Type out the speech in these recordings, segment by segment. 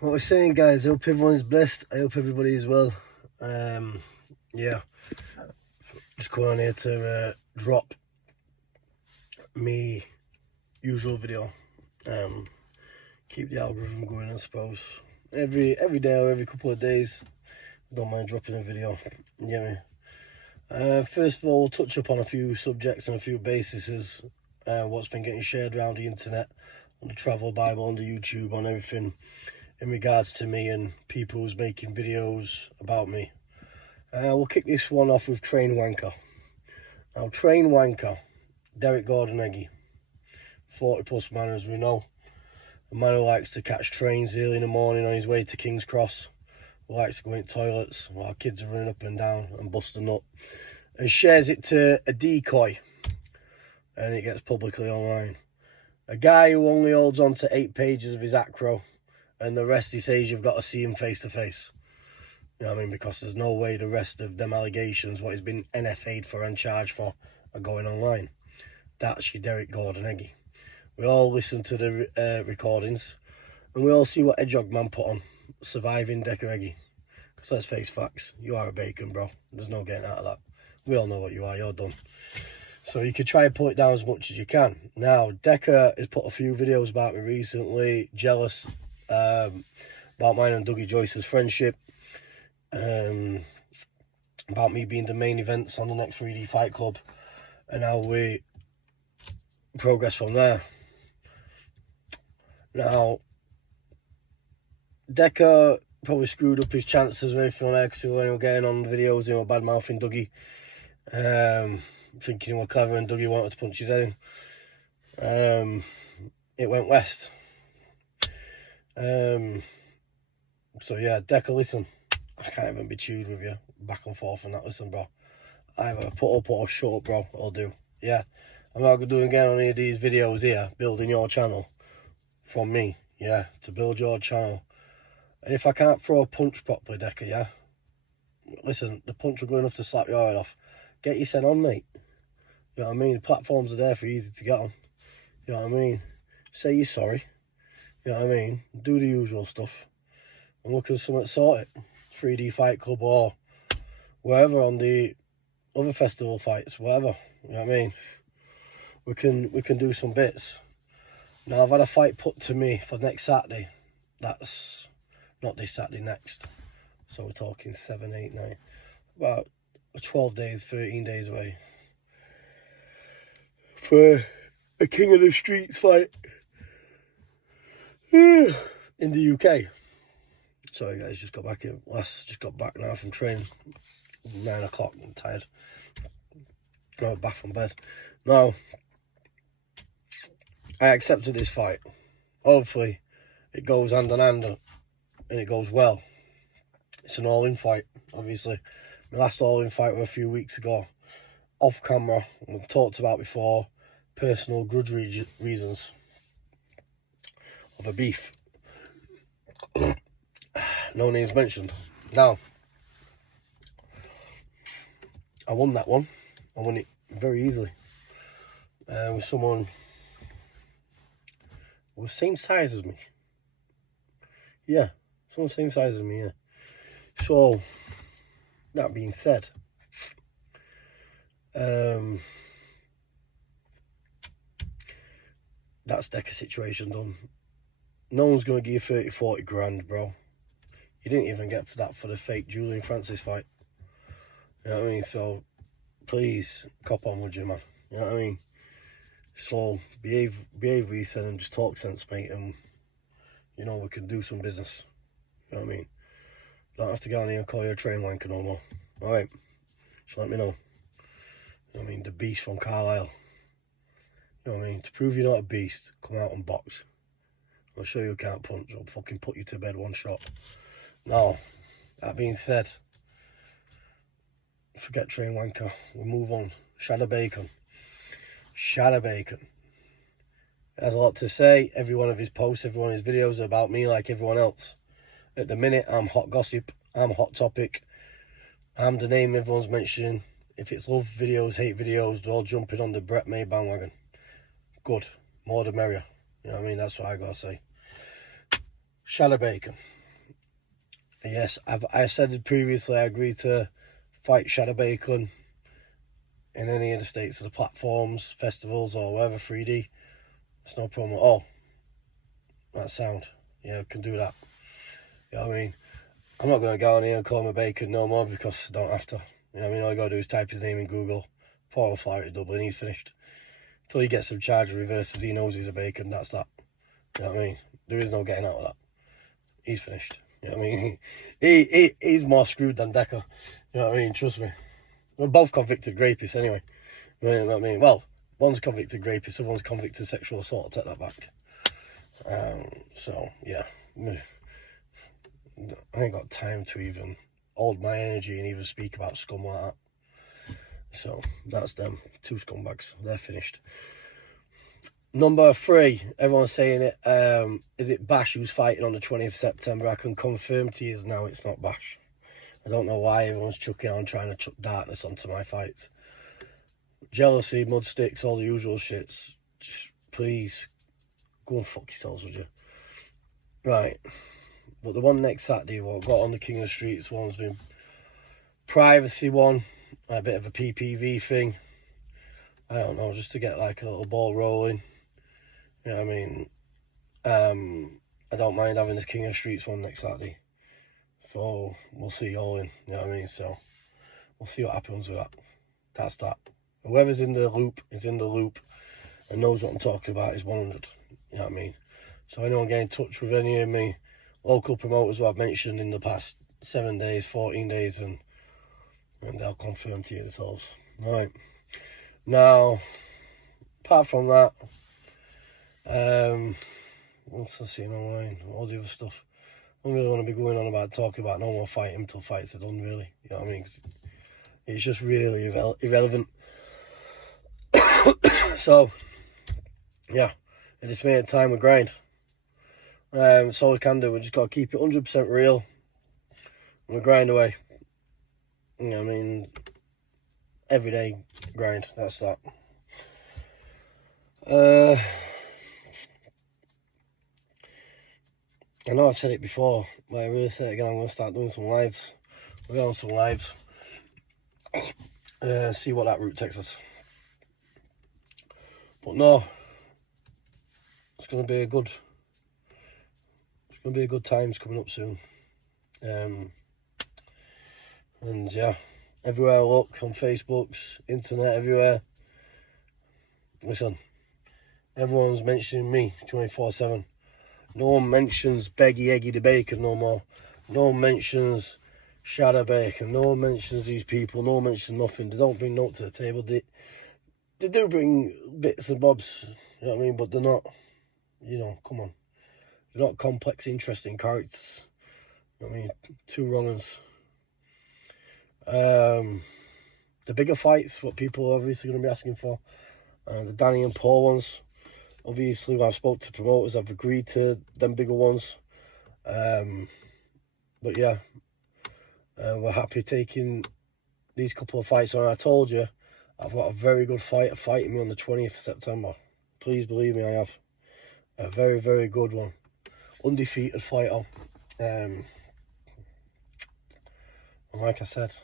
what we're saying, guys, I hope everyone's blessed. I hope everybody is well. Yeah, just going on here to drop me usual video. Keep the algorithm going, I suppose. Every day or every couple of days, I don't mind dropping a video. You get me? First of all, we'll touch up on a few subjects and a few bases. What's been getting shared around the internet, on the Travel Bible, on the YouTube, on everything in regards to me and people who's making videos about me. We'll kick this one off with Train Wanker. Now, Train Wanker, Derek Gordon-Eggy, 40 plus man, as we know. A man who likes to catch trains early in the morning on his way to King's Cross, who likes to go in toilets while kids are running up and down and busting up, and shares it to a decoy, and it gets publicly online. A guy who only holds on to 8 pages of his acro, and the rest he says you've got to see him face to face. You know what I mean? Because there's no way the rest of them allegations, what he's been NFA'd for and charged for, are going online. That's your Derek Gordon-Eggy. We all listen to the recordings, and we all see what Hedgehog Man put on, surviving Decca Eggy. Because let's face facts, you are a bacon, bro. There's no getting out of that. We all know what you are, you're done. So you can try and pull it down as much as you can. Now, Decca has put a few videos about me recently, jealous about mine and Dougie Joyce's friendship, about me being the main events on the next 3D Fight Club, and how we progress from there. Now, Decca probably screwed up his chances of everything on there, because when he was getting on the videos, he was bad-mouthing Dougie, thinking he was clever and Dougie wanted to punch his head in. It went west. So yeah, Decca, listen, I can't even be chewed with you back and forth and that. Listen, bro, either put up or shut up, bro. I'll do. Yeah, I'm not gonna do again on any of these videos here, building your channel from me. Yeah, to build your channel. And if I can't throw a punch properly, Decca, yeah, listen, the punch will go enough to slap your head off. Get your sent on, mate. You know what I mean? The platforms are there for easy to get on. You know what I mean? Say you're sorry. You know what I mean? Do the usual stuff. And look at something sort it. 3D Fight Club or wherever on the other festival fights, whatever. You know what I mean? We can do some bits. Now, I've had a fight put to me for next Saturday. That's not this Saturday, next. So we're talking 7, 8, 9. About 12 days, 13 days away. For a King of the Streets fight in the UK. Sorry guys, just got back now from training. 9 o'clock, I'm tired. No, back from bed. Now, I accepted this fight. Hopefully, it goes hand in hand and it goes well. It's an all-in fight, obviously. My last all-in fight was a few weeks ago, off camera. We've talked about before, personal grudge reasons of a beef. No names mentioned. Now, I won that one. I won it very easily. With someone who was same size as me. Yeah, someone same size as me, yeah. So, that being said, that's Decca situation done. No one's going to give you 30, 40 grand, bro. You didn't even get that for the fake Julian Francis fight. You know what I mean? So, please, cop on with you, man. You know what I mean? So, behave with you, said, and just talk sense, mate, and, you know, we can do some business. You know what I mean? Don't have to go on here and call you a train wanker no more. Alright? Just let me know. You know what I mean? The beast from Carlisle. You know what I mean? To prove you're not a beast, come out and box. I'll show you can't punch. I'll fucking put you to bed one shot. Now, that being said, forget train wanker. We'll move on. Shadow Bacon. Shadow Bacon. He has a lot to say. Every one of his posts, every one of his videos are about me like everyone else. At the minute, I'm hot gossip. I'm hot topic. I'm the name everyone's mentioning. If it's love videos, hate videos, they're all jumping on the Brett May bandwagon. Good. More the merrier. You know what I mean? That's what I gotta say. Shadow Bacon. Yes, I said previously I agreed to fight Shadow Bacon in any of the states of the platforms, festivals, or whatever, 3D. It's no problem at all. That sound. Yeah, I can do that. You know what I mean? I'm not going to go on here and call him a bacon no more because I don't have to. You know what I mean? All you got to do is type his name in Google, Portal Fight at Dublin, he's finished. Until he gets some charge and reverses, he knows he's a bacon, that's that. You know what I mean? There is no getting out of that. He's finished. You know what I mean? He's more screwed than Decca. You know what I mean? Trust me. We're both convicted rapists anyway. You know what I mean? Well, one's convicted rapist, one's convicted sexual assault. I'll take that back. So, yeah. I ain't got time to even hold my energy and even speak about scum like that. So, that's them. 2 scumbags. They're finished. Number 3, everyone's saying it. Is it Bash who's fighting on the 20th of September? I can confirm to you now it's not Bash. I don't know why everyone's chucking on trying to chuck darkness onto my fights. Jealousy, mud sticks, all the usual shits. Just please go and fuck yourselves, would you? Right. But the one next Saturday, what got on the King of the Streets one's been privacy one, a bit of a PPV thing. I don't know, just to get like a little ball rolling. You know what I mean? I don't mind having the King of the Streets one next Saturday. So we'll see all in, you know what I mean? So we'll see what happens with that. That's that. Whoever's in the loop is in the loop and knows what I'm talking about is 100. You know what I mean? So anyone get in touch with any of me local promoters who I've mentioned in the past 7 days, 14 days, and they'll confirm to you themselves. Alright. Now, apart from that, what's I seen online? All the other stuff. I don't really want to be going on about talking about no more fighting until fights are done, really. You know what I mean? It's just really irrelevant. So, yeah, it just made time with grind. That's all we can do. We just got to keep it 100% real and we grind away. You know what I mean? Everyday grind. That's that. I know I've said it before, but I really say it again. I'm going to start doing some lives. We're going on some lives. See what that route takes us. But no, it's going to be a good. It's going to be a good times coming up soon. And yeah, everywhere I look, on Facebooks, internet, everywhere. Listen, everyone's mentioning me 24/7. No one mentions Beggy Eggy the Bacon no more. No one mentions Shadow Bacon. No one mentions these people. No one mentions nothing. They don't bring note to the table. They do bring bits and bobs, you know what I mean? But they're not, you know, come on. They're not complex, interesting characters. You know what I mean? 2 wrong uns. The bigger fights, what people are obviously going to be asking for. The Danny and Paul ones. Obviously, when I've spoke to promoters, I've agreed to them bigger ones. But yeah, we're happy taking these couple of fights on. I told you, I've got a very good fighter fighting me on the 20th of September. Please believe me, I have. A very, very good one. Undefeated fighter. And like I said,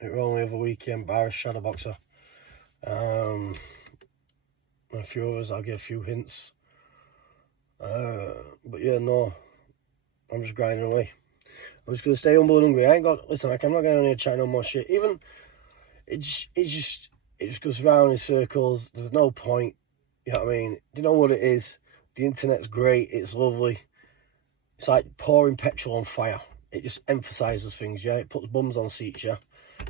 it was only over weekend, Irish shadow boxer. A few others, I'll give a few hints. But yeah, no, I'm just grinding away. I'm just going to stay humble and hungry. I ain't got, listen, I'm not going on here chatting no more shit. Even, it just goes round in circles. There's no point. You know what I mean? Do you know what it is? The internet's great. It's lovely. It's like pouring petrol on fire. It just emphasises things, yeah? It puts bums on seats, yeah?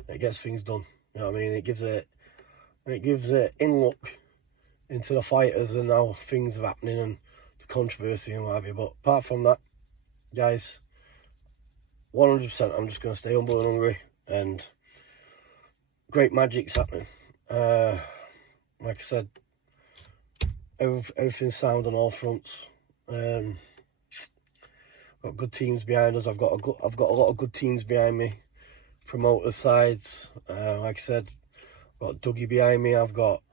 It gets things done. You know what I mean? It gives it in look into the fighters and how things are happening and the controversy and what have you. But apart from that, guys, 100%, I'm just going to stay humble and hungry, and great magic's happening. Like I said, everything's sound on all fronts. Got good teams behind us. I've got a lot of good teams behind me. Promoters sides, like I said, I've got Dougie behind me. I've got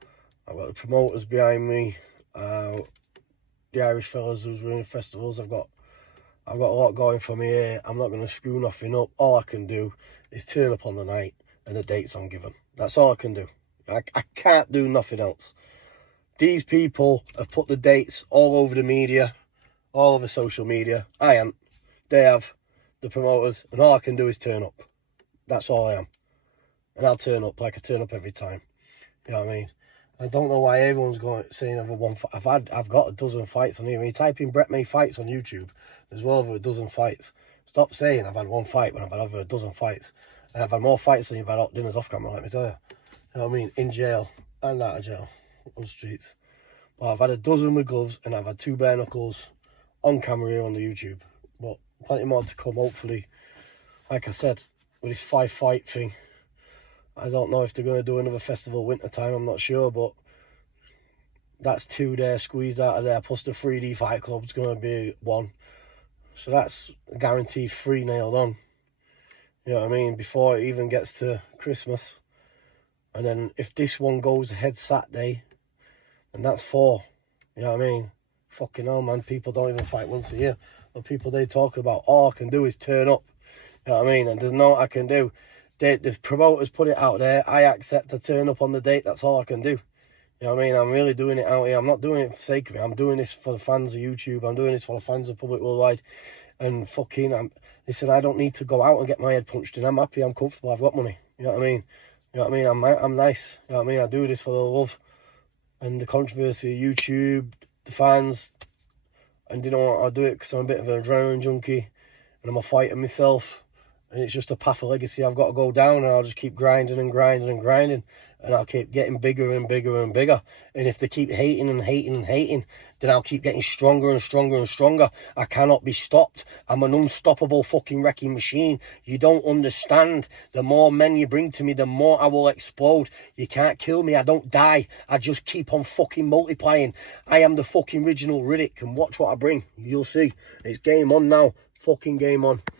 the promoters behind me. The Irish fellas who's running festivals. I've got I've got a lot going for me here. I'm not going to screw nothing up. All I can do is turn up on the night and the dates I'm given. That's all I can do. I can't do nothing else. These people have put the dates all over the media, all over social media. I am. They have, the promoters, and all I can do is turn up. That's all I am. And I'll turn up like I turn up every time. You know what I mean? I don't know why everyone's saying over one fight. I've got a dozen fights on here. When you type in Brett May fights on YouTube, there's well over a dozen fights. Stop saying I've had one fight when I've had over a dozen fights. And I've had more fights than you've had dinners off camera, let me tell you. You know what I mean? In jail and out of jail, on the streets. But I've had a dozen with gloves and I've had 2 bare knuckles on camera here on the YouTube. But plenty more to come, hopefully. Like I said, with this 5-fight thing, I don't know if they're going to do another festival winter time, I'm not sure, but that's 2 there squeezed out of there, plus the 3D Fight Club's going to be 1. So that's guaranteed 3 nailed on. You know what I mean? Before it even gets to Christmas. And then if this one goes ahead Saturday, then that's 4. You know what I mean? Fucking hell, man. People don't even fight once a year. But people they talk about, all I can do is turn up. You know what I mean? And there's no I can do. The promoters put it out there. I accept to turn up on the date. That's all I can do. You know what I mean? I'm really doing it out here. I'm not doing it for the sake of it. I'm doing this for the fans of YouTube. I'm doing this for the fans of Public Worldwide. And fucking, listen, I don't need to go out and get my head punched in. I'm happy. I'm comfortable. I've got money. You know what I mean? You know what I mean? I'm nice. You know what I mean? I do this for the love and the controversy of YouTube, the fans. And you know what? I do it because I'm a bit of an adrenaline junkie. And I'm a fighter myself. And it's just a path of legacy I've got to go down, and I'll just keep grinding and grinding and grinding, and I'll keep getting bigger and bigger and bigger. And if they keep hating and hating and hating, then I'll keep getting stronger and stronger and stronger. I cannot be stopped. I'm an unstoppable fucking wrecking machine. You don't understand. The more men you bring to me, the more I will explode. You can't kill me. I don't die. I just keep on fucking multiplying. I am the fucking original Riddick, and watch what I bring. You'll see. It's game on now. Fucking game on.